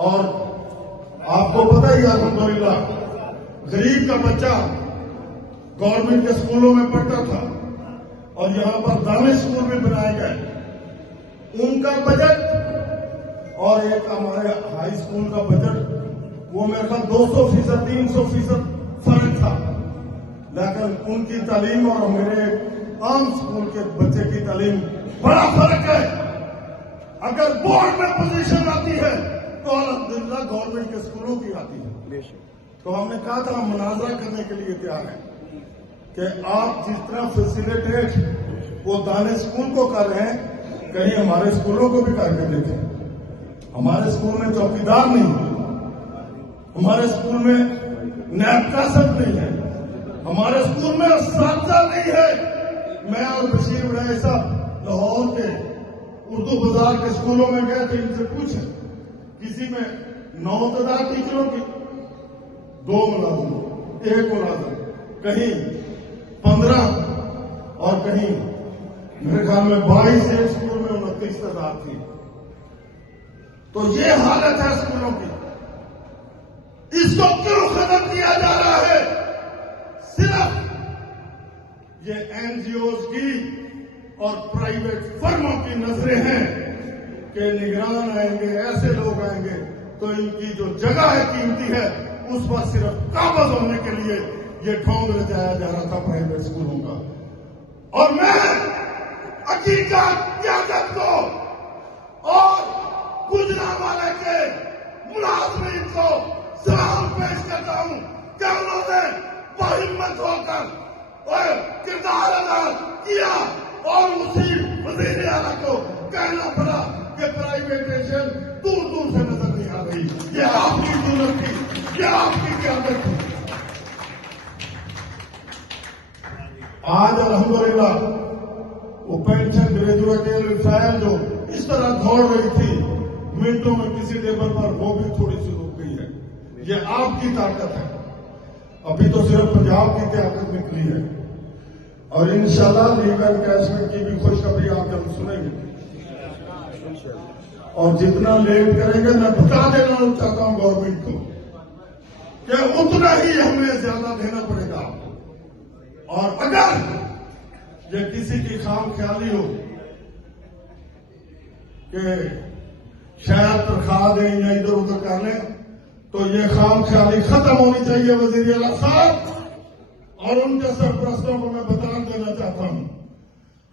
اور آپ کو پتہ ہی الحمدللہ غریب کا بچہ گورنمنٹ کے اسکولوں میں پڑھتا تھا اور یہاں پر دانش اسکول بھی بنائے گئے، ان کا بجٹ اور ایک ہمارے ہائی اسکول کا بجٹ وہ میرے خیال 200% 300% فرق تھا، لیکن ان کی تعلیم اور میرے عام اسکول کے بچے کی تعلیم بڑا فرق ہے۔ اگر بورڈ میں پوزیشن آتی ہے تو الحمدللہ گورنمنٹ کے اسکولوں کی آتی ہے۔ تو ہم نے کہا تھا ہم مناظرہ کرنے کے لیے تیار ہیں کہ آپ جس طرح فیسیلیٹیٹ وہ دانش اسکول کو کر رہے ہیں کہیں ہمارے اسکولوں کو بھی کر کے دیکھیں۔ ہمارے اسکول میں چوکیدار نہیں ہے، ہمارے اسکول میں نیب کاسب نہیں ہے، ہمارے اسکول میں اساتذہ نہیں ہے۔ میں اور بشیر بڑھائی صاحب لاہور کے اردو بازار کے اسکولوں میں گئے تھے، ان سے پوچھیں کسی میں 9 تعداد ٹیچروں کی 2 ملازم 1 ملازم، کہیں 15 اور کہیں میرے خیال میں 22 ایک اسکول میں 29 تعداد تھی۔ تو یہ حالت ہے اسکولوں کی، اس کو کیوں ختم کیا جا رہا ہے؟ صرف یہ این جی اوز کی اور پرائیویٹ فرموں کی نظریں ہیں کہ نگران آئیں گے، ایسے لوگ آئیں گے تو ان کی جو جگہ ہے قیمتی ہے اس پر صرف قابض ہونے کے لیے یہ ڈھونگ لجایا جا رہا تھا پرائیویٹ اسکولوں کا۔ اور میں حقیقت قیادت کو اور گجرانوالے کے ملازمین کو سلام پیش کرتا ہوں کہ انہوں نے باہمت ہو کر کردار ادا کیا اور اسی وزیر اعلیٰ کو کہنا پڑا کہ پرائیویٹیشن دور دور سے نظر نہیں آ رہی۔ یہ آپ کی ضرورت تھی، یہ آپ کی قیادت تھی۔ آج الحمدللہ وہ پینشن گریجویٹ فائل جو اس طرح دوڑ رہی تھی منٹوں میں کسی ٹیبل پر، وہ بھی تھوڑی سی رک گئی ہے۔ یہ آپ کی طاقت ہے، ابھی تو صرف پنجاب کی طاقت نکلی ہے اور انشاءاللہ لیو انکیشمنٹ کی بھی خوشخبری آپ جب سنیں گے۔ اور جتنا لیٹ کریں گے میں بتا دینا چاہتا ہوں گورنمنٹ کو کہ اتنا ہی ہمیں زیادہ دینا پڑے گا۔ اور اگر یہ کسی کی خام خیالی ہو کہ شاید تنخواہ دیں یا ادھر ادھر کر لیں تو یہ خام خیالی ختم ہونی چاہیے وزیر اعلیٰ صاحب۔ اور ان کے سرپرستوں کو میں بتا دینا چاہتا ہوں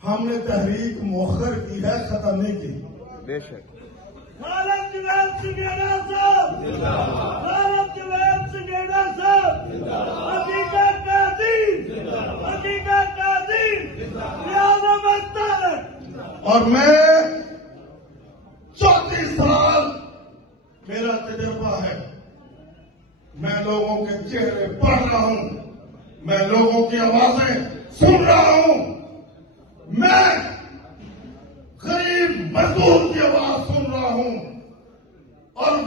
ہم نے تحریک مؤخر کی ہے، ختم نہیں کی۔ بے شک بھارت جویل سنگیڑا صاحب، بھارت جویل سنگیڑا صاحب، حقیقت کا دین، حقیقت کا دین، ریاض احمد طارق۔ اور میں 34 سال میرا تجربہ ہے، میں لوگوں کے چہرے پڑھ رہا ہوں، میں لوگوں کی آوازیں سن رہا ہوں، میں غریب مزدور کی آواز سن رہا ہوں اور